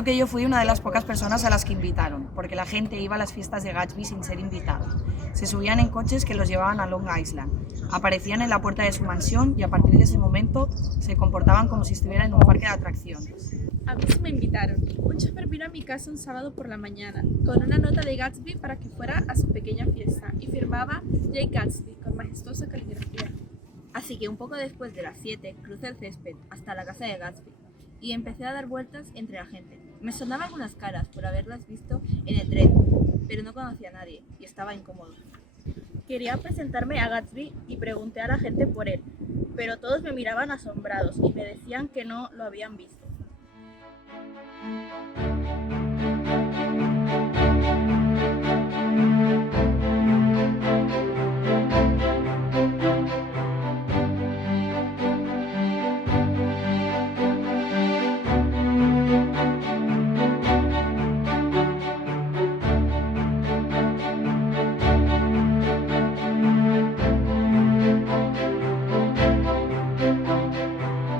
Creo que yo fui una de las pocas personas a las que invitaron, porque la gente iba a las fiestas de Gatsby sin ser invitada. Se subían en coches que los llevaban a Long Island, aparecían en la puerta de su mansión y a partir de ese momento se comportaban como si estuvieran en un parque de atracciones. A mí sí me invitaron. Un chofer vino a mi casa un sábado por la mañana con una nota de Gatsby para que fuera a su pequeña fiesta y firmaba J. Gatsby con majestuosa caligrafía. Así que un poco después de las 7 crucé el césped hasta la casa de Gatsby y empecé a dar vueltas entre la gente. Me sonaban algunas caras por haberlas visto en el tren, pero no conocía a nadie y estaba incómodo. Quería presentarme a Gatsby y pregunté a la gente por él, pero todos me miraban asombrados y me decían que no lo habían visto.